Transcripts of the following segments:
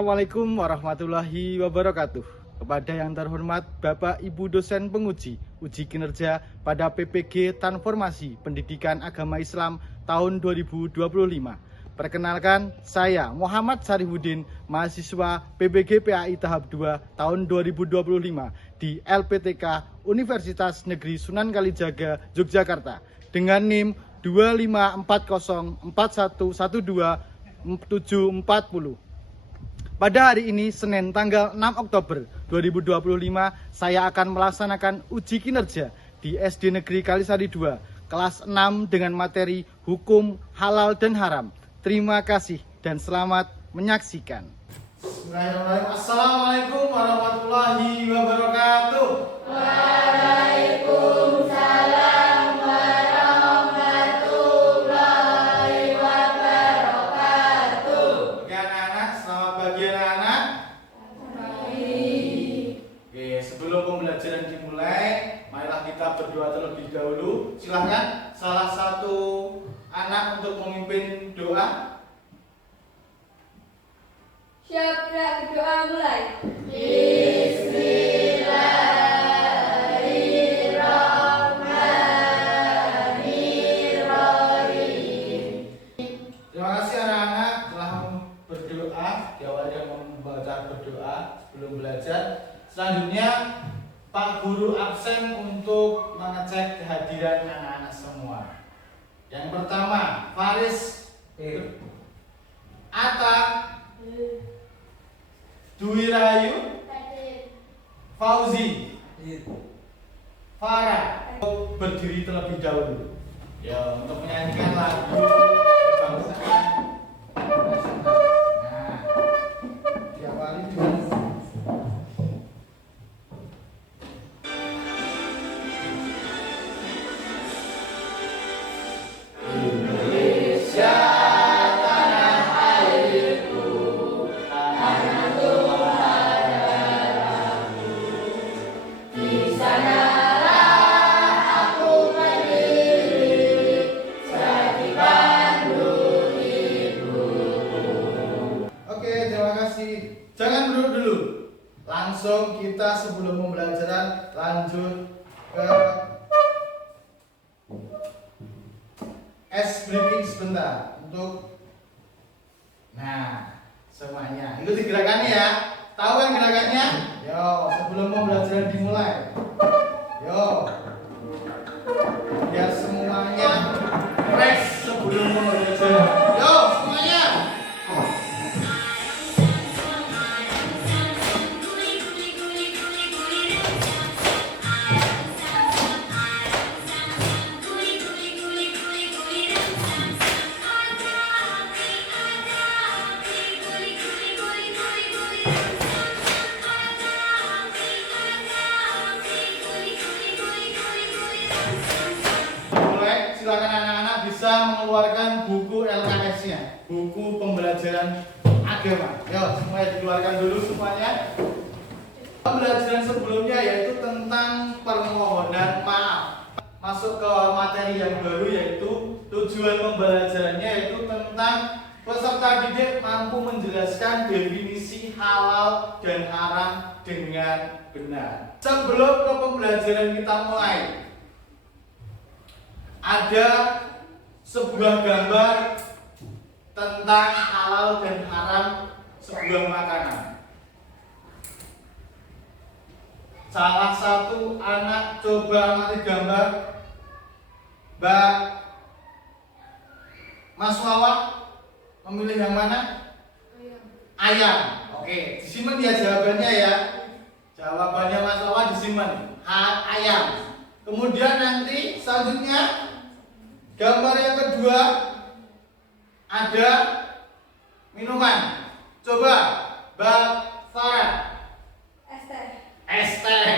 Assalamualaikum warahmatullahi wabarakatuh. Kepada yang terhormat Bapak Ibu dosen penguji uji kinerja pada PPG Transformasi Pendidikan Agama Islam tahun 2025. Perkenalkan, saya Muhammad Sarifudin, mahasiswa PPG PAI tahap 2 tahun 2025 di LPTK Universitas Negeri Sunan Kalijaga, Yogyakarta dengan NIM 25404112740. Pada hari ini, Senin tanggal 6 Oktober 2025, saya akan melaksanakan uji kinerja di SD Negeri Kalisari 2, kelas 6 dengan materi Hukum Halal dan Haram. Terima kasih dan selamat menyaksikan. Bismillahirrahmanirrahim. Assalamualaikum warahmatullahi wabarakatuh. Waalaikumsalam warahmatullahi wabarakatuh. Oke anak-anak, selamat pagi anak-anak. Oke, sebelum pembelajaran dimulai, marilah kita berdoa terlebih dahulu. Silahkan salah satu anak untuk memimpin doa. Siap, doa mulai. Bismillahirrahmanirrahim. Terima kasih anak-anak telah berdoa, diawali dengan membaca berdoa sebelum belajar. Selanjutnya Pak Guru absen untuk mengecek kehadiran anak-anak semua. Yang pertama, Faris, Ata, Dwi Rahayu, Fauzi, Farah. Berdiri terlebih dahulu. Ya, untuk menyanyikan lagu kebangsaan. Nah, diawali dengan jangan duduk dulu. Langsung kita sebelum pembelajaran lanjut ke ice breaking sebentar untuk semuanya. Ikuti gerakannya ya. Tahu kan gerakannya? Yo, sebelum pembelajaran dimulai. Yo. Biar semuanya fresh sebelum pembelajaran. Yo, semuanya. Silakan anak-anak bisa mengeluarkan buku LKS-nya, buku pembelajaran agama. Yo, semuanya dikeluarkan dulu semuanya. Pembelajaran sebelumnya yaitu tentang permohonan maaf. Masuk ke materi yang baru yaitu tujuan pembelajarannya yaitu tentang peserta didik mampu menjelaskan definisi halal dan haram dengan benar. Sebelum ke pembelajaran kita mulai, ada sebuah gambar tentang halal dan haram sebuah makanan. Salah satu anak coba amati gambar. Mbak Mas Wawa memilih yang mana? Ayam. Oke, disimpan ya jawabannya ya. Jawabannya Mas Wawa disimpan. Ayam. Kemudian nanti selanjutnya gambar yang kedua ada minuman. Coba Mbak Farah. Es teh.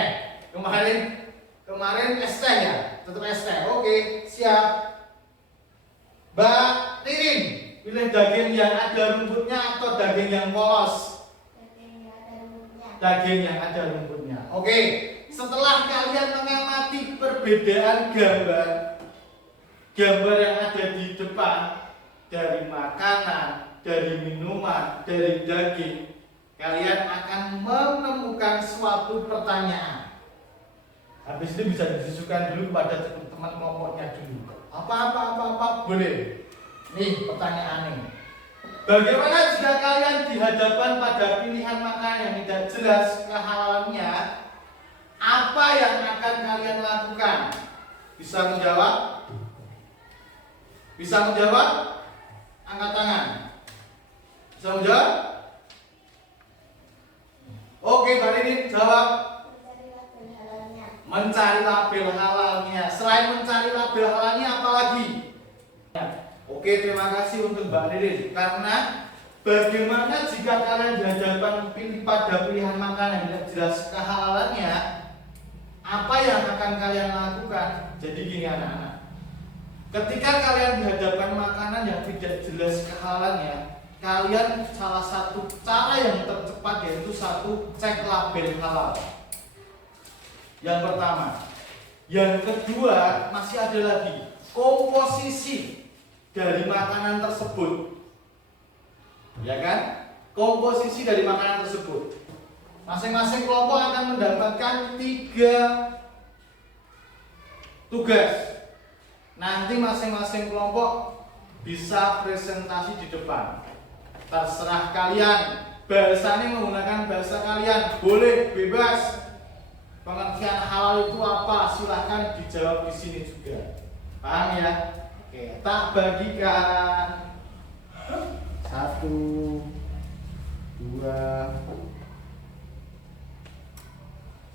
Kemarin es teh ya, tetap es teh. Oke, siap. Mbak Tirin, pilih daging yang ada rumputnya atau daging yang polos? Daging yang ada rumputnya. Oke, setelah kalian mengamati perbedaan gambar yang ada di depan, dari makanan, dari minuman, dari daging, kalian akan menemukan suatu pertanyaan. Habis itu bisa disusukan dulu kepada teman-teman kelompoknya dulu. Apa boleh. Nih pertanyaannya. Bagaimana jika kalian dihadapkan pada pilihan makanan yang tidak jelas kehalalannya? Apa yang akan kalian lakukan? Bisa menjawab? Bisa menjawab? Angkat tangan. Bisa menjawab? Oke, Mbak Rini jawab. Mencari label halalnya. Selain mencari label halalnya, apa lagi? Oke, terima kasih untuk Mbak Rini. Karena bagaimana jika kalian dihadapkan pada pilihan makanan yang tidak jelas kehalalannya, apa yang akan kalian lakukan? Jadi gini anak-anak, ketika kalian dihadapkan makanan yang tidak jelas kehalalannya, kalian salah satu cara yang tercepat yaitu cek label halal. Yang pertama. Yang kedua, masih ada lagi komposisi dari makanan tersebut. Ya kan? Komposisi dari makanan tersebut. Masing-masing kelompok akan mendapatkan 3 tugas. Nanti masing-masing kelompok bisa presentasi di depan. Terserah kalian. Bahasanya menggunakan bahasa kalian. Boleh, bebas. Pengertian halal itu apa? Silahkan dijawab di sini juga. Paham ya? Oke, tak bagikan. 1, 2,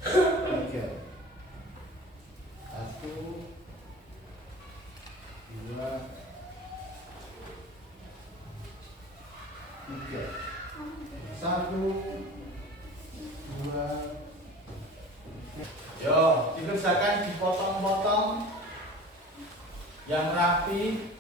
3. 1, 2, 3. 1, 2. Yo, dikerjakan dipotong-potong yang rapi.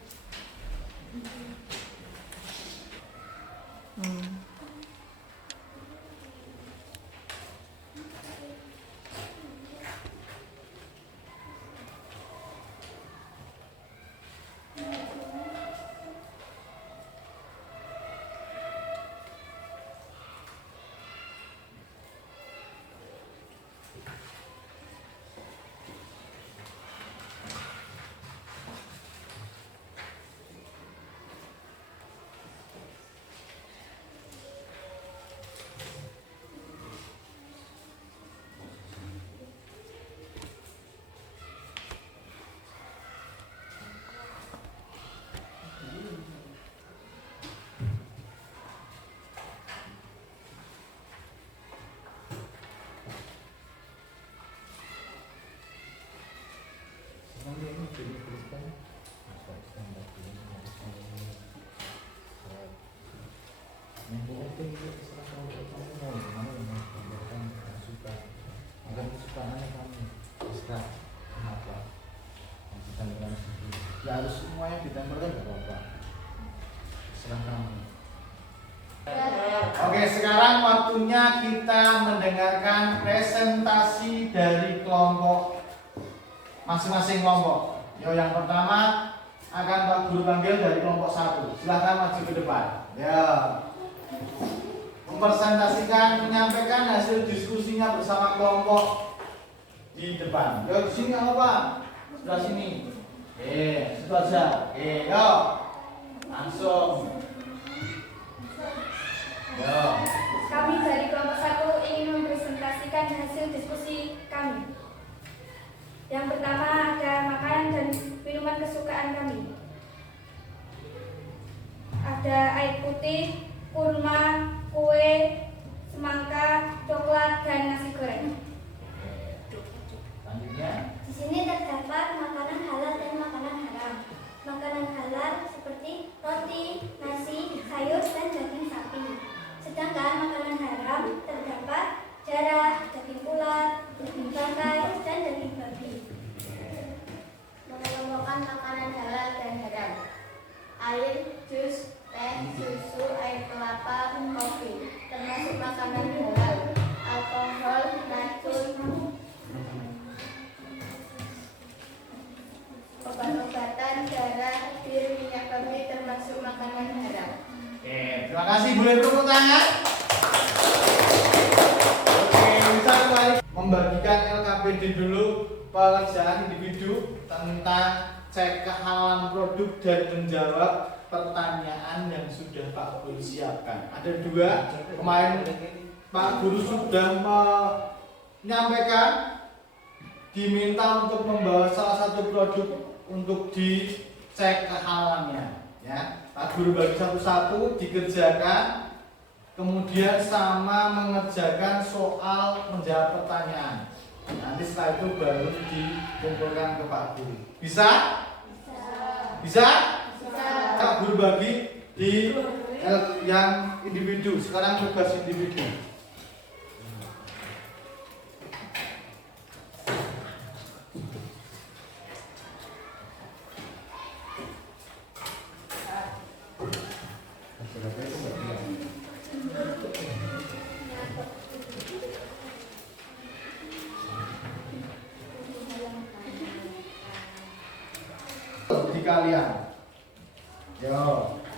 Ya harus semuanya ditempelkan gak apa-apa. Serah kamu. Oke, sekarang waktunya kita mendengarkan presentasi dari kelompok masing-masing kelompok. Yo, yang pertama akan Pak Guru panggil dari kelompok 1. Silahkan maju ke depan. Ya. Mempresentasikan, menyampaikan hasil diskusinya bersama kelompok di depan. Yo, di sini apa Pak? Sebelah sini. Situ aja. Yo. Langsung. Yo. Kami dari kelompok 1 ingin mempresentasikan hasil diskusi kami. Yang pertama ada makanan dan minuman kesukaan kami. Ada air putih, kurma, kue, semangka, coklat, dan nasi goreng. Selanjutnya. Di sini terdapat makanan halal dan makanan haram. Makanan halal seperti roti, nasi, sayur, dan daging sapi. Sedangkan makanan haram terdapat darah, daging ulat, daging bangkai, dan daging babi. Mengelompokkan makanan halal dan haram: air, jus, teh, susu, air kelapa, kopi, termasuk makanan halal, alkohol, racun, obat-obatan, darah, bir, minyak babi termasuk makanan haram. Terima kasih. Boleh tepuk tangan? membagikan LKPD dulu, pengerjaan individu tentang cek kehalalan produk dan menjawab pertanyaan yang sudah Pak Guru siapkan. Ada 2, kemarin Pak Guru sudah menyampaikan diminta untuk membawa salah satu produk untuk dicek kehalalannya. Ya, Pak Guru bagi satu-satu dikerjakan, kemudian sama mengerjakan soal menjawab pertanyaan. Nanti setelah itu baru dikumpulkan ke Pak Guru. Bisa? Bisa? Pak Guru bagi di yang individu. Sekarang tugas individu. Di kalian. Yo,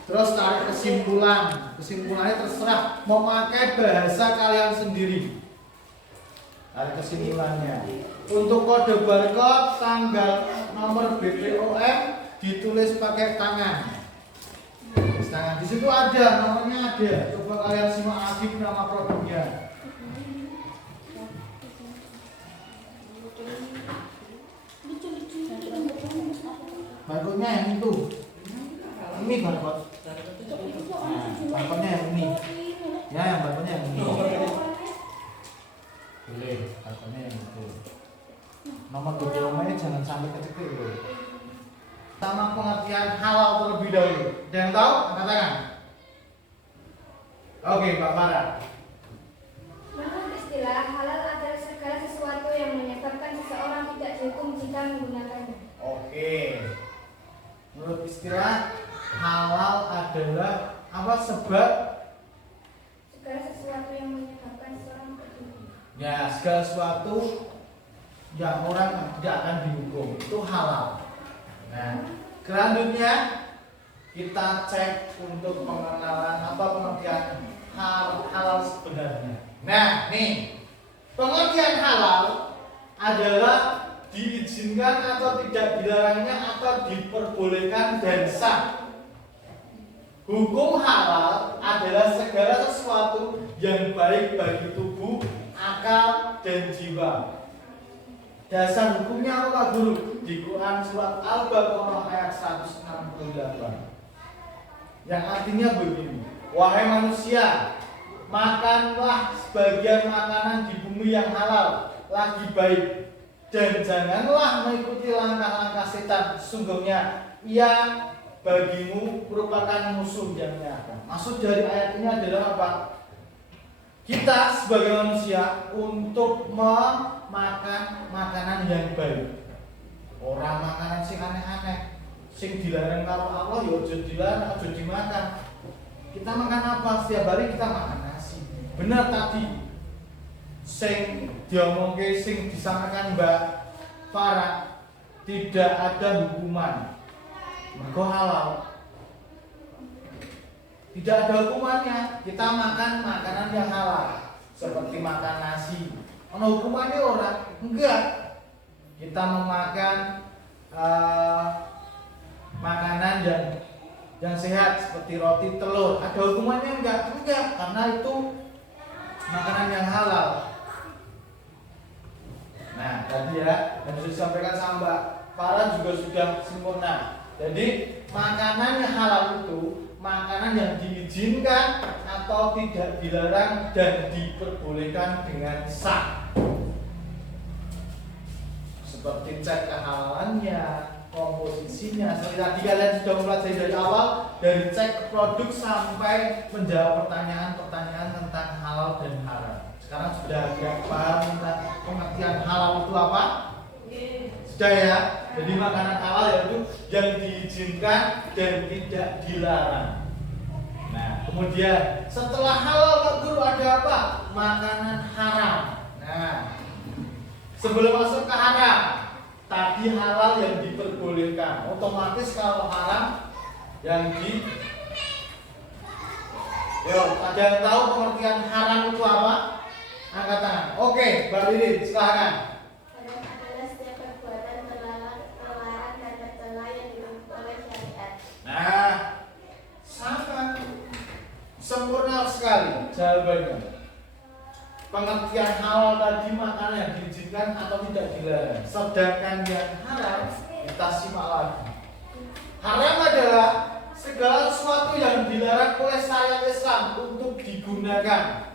terus tarik kesimpulan. Kesimpulannya terserah memakai bahasa kalian sendiri. Tarik kesimpulannya. Untuk kode barcode, tanggal, nomor BPOM ditulis pakai tangan. Tangan. Di situ ada nomornya ada. Coba kalian semua aktif nama produknya. Barcode-nya yang itu. Ini barcode. Nah, barcode-nya yang ini. Ya, yang barcode-nya yang ini. Boleh, barcode-nya yang itu. Nomor BPOM-nya jangan sampai kecil loh. Sama pengertian halal terlebih dahulu. Ada yang tahu? Angkat tangan. Oke, Pak Farah. Menurut istilah, halal adalah segala sesuatu yang menyebabkan seseorang tidak dihukum jika menggunakannya. Oke. Menurut istilah, halal adalah apa? Sebab Segala sesuatu yang menyebabkan seseorang terdihukum. ya, segala sesuatu yang orang tidak akan dihukum itu halal. Nah, selanjutnya kita cek untuk pengenalan apa pengertian halal sebenarnya. Nah, nih pengertian halal adalah diizinkan atau tidak dilarangnya atau diperbolehkan dan sah. Hukum halal adalah segala sesuatu yang baik bagi tubuh, akal, dan jiwa. Dasar hukumnya apa Pak Guru? Di Quran surat Al-Baqarah ayat 168. Yang artinya begini, wahai manusia, makanlah sebagian makanan di bumi yang halal, lagi baik, dan janganlah mengikuti langkah-langkah setan. Sesungguhnya ia bagimu merupakan musuh yang nyata. Maksud dari ayat ini adalah apa? Kita sebagai manusia untuk memakan makanan yang baik. Orang makanan sing aneh-aneh, sing dilarang karo Allah ya aja dilarang, aja dimakan. Kita makan apa? Setiap hari kita makan nasi. Benar tadi sing diomongke sing disampaikan Mbak Farah, tidak ada hukuman. Mergo halal. Tidak ada hukumannya. Kita makan makanan yang halal, seperti makan nasi. Ono hukumannya orang? Enggak. Kita memakan makanan yang sehat seperti roti, telur. Ada hukumannya enggak? Enggak, karena itu makanan yang halal. Nah, tadi ya, yang sudah disampaikan sama Mbak Farah juga sudah sempurna. Jadi, makanan yang halal itu makanan yang diizinkan atau tidak dilarang dan diperbolehkan dengan sah. Seperti cek kehalalannya, komposisinya. Seperti tadi kalian sudah mempelajari dari awal, dari cek produk sampai menjawab pertanyaan-pertanyaan tentang halal dan haram. Sekarang sudah agak paham tentang pengertian halal itu apa? Sudah ya? Jadi makanan halal yaitu yang diizinkan dan tidak dilarang. Nah, kemudian setelah halal Pak Guru ada apa? Makanan haram. Nah, sebelum masuk ke haram, tadi halal yang diperbolehkan. Otomatis kalau haram yang Yo, ada yang tahu pengertian haram itu apa? Angkat tangan. Oke, Mbak Lilin, silakan. Haram adalah setiap perbuatan terlarang dan tercela yang dibentuk oleh syariat. Nah, sangat sempurna sekali jawabannya. Pengertian halal tadi makanan yang diizinkan atau tidak dilarang. Sedangkan yang haram kita simak lagi. Haram adalah segala sesuatu yang dilarang oleh syariat Islam untuk digunakan,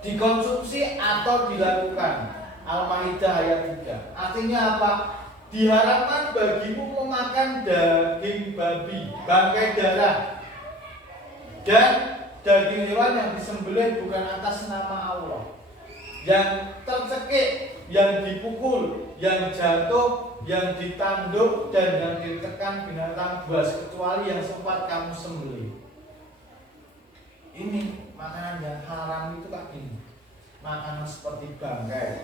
dikonsumsi atau dilakukan. Al-Maidah ayat 3. Artinya apa? Diharamkan bagimu memakan daging babi, bangkai darah, dan daging hewan yang disembelih bukan atas nama Allah, yang tercekik, yang dipukul, yang jatuh, yang ditanduk, dan yang ditekan binatang buas kecuali yang sempat kamu sembelih. Ini makanan yang haram itu kayak gini. Makanan seperti bangkai,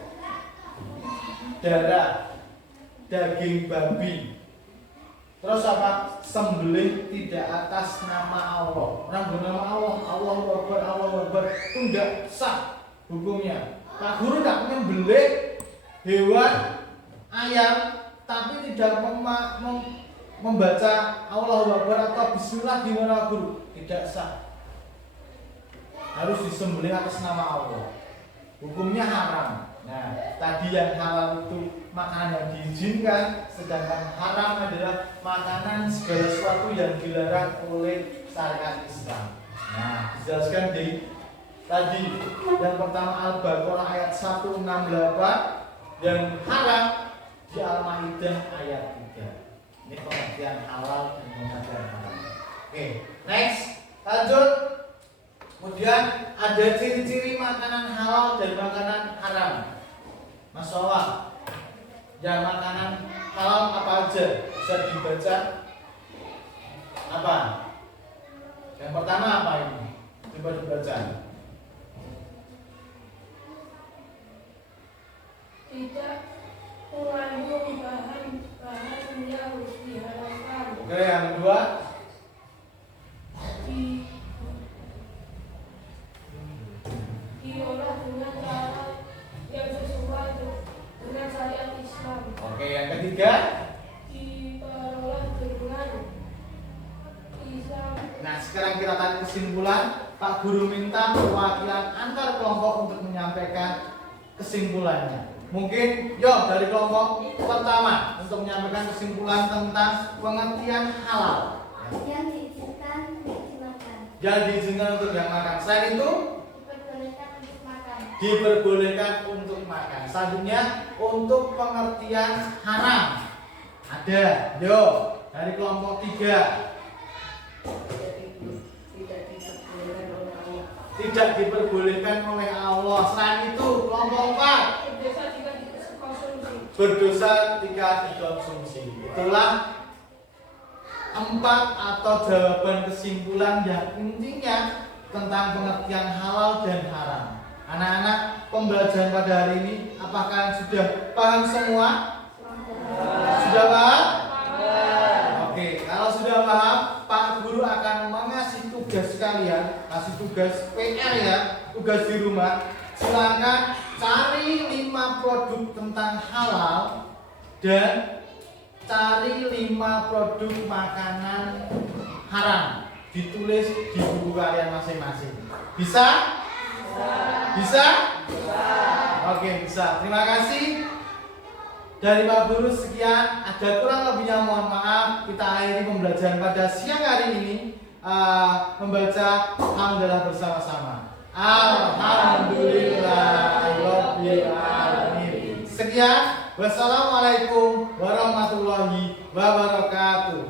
darah, daging babi. Terus apa? Sembelih tidak atas nama Allah. Orang bernama Allah, Allahu Akbar, itu enggak sah hukumnya. Pak Guru tidak menyembelih hewan ayam tapi tidak membaca Allahu Akbar atau Bismillah di mana Guru? Tidak sah. Harus disembelih atas nama Allah. Hukumnya haram. Nah, tadi yang halal itu makanan yang diizinkan, sedangkan haram adalah makanan segala sesuatu yang dilarang oleh syariat Islam. Nah, dijelaskan di tadi yang pertama Al-Baqarah ayat 168 dan haram di Al-Maidah ayat 3. Ini pengertian halal dan pengertian haram. Oke, next, lanjut. Kemudian ada ciri-ciri makanan halal dan makanan haram. Mas Wawa, yang makanan halal apa aja? Bisa dibaca? Apa? Yang pertama apa ini? Coba dibaca. Tidak mengandung bahan-bahan yang diharamkan. Oke, yang kedua? Diolah dengan cara yang sesuai dengan syariat Islam. Oke, yang ketiga? Diolah dengan Islam. Nah, sekarang kita tarik kesimpulan. Pak Guru minta perwakilan antar kelompok untuk menyampaikan kesimpulannya. Mungkin, yuk dari kelompok pertama untuk menyampaikan kesimpulan tentang pengertian halal. Yang diizinkan untuk dimakan. Yang diizinkan untuk yang makan. Selain itu, Diperbolehkan untuk makan. diperbolehkan untuk makan. Selanjutnya untuk pengertian haram. Ada, yuk dari kelompok 3. Tidak diperbolehkan oleh Allah. Selain itu kelompok 4. Berdosa jika dikonsumsi. Berdosa jika dikonsumsi. Itulah 4 atau jawaban kesimpulan yang intinya tentang pengertian halal dan haram. Anak-anak, pembelajaran pada hari ini apakah sudah paham semua? Sudah paham? Oke, kalau sudah paham, Pak Guru akan mengasih tugas kalian, kasih tugas PR ya, tugas di rumah. Silakan cari 5 produk tentang halal dan cari 5 produk makanan haram. Ditulis di buku kalian masing-masing. Bisa? Bisa? Oke, bisa. Terima kasih. Dari Pak Guru sekian, ada kurang lebihnya mohon maaf. Kita akhiri pembelajaran pada siang hari ini membaca hamdalah bersama-sama. Alhamdulillahirabbil alamin. Sekian, wassalamualaikum warahmatullahi wabarakatuh.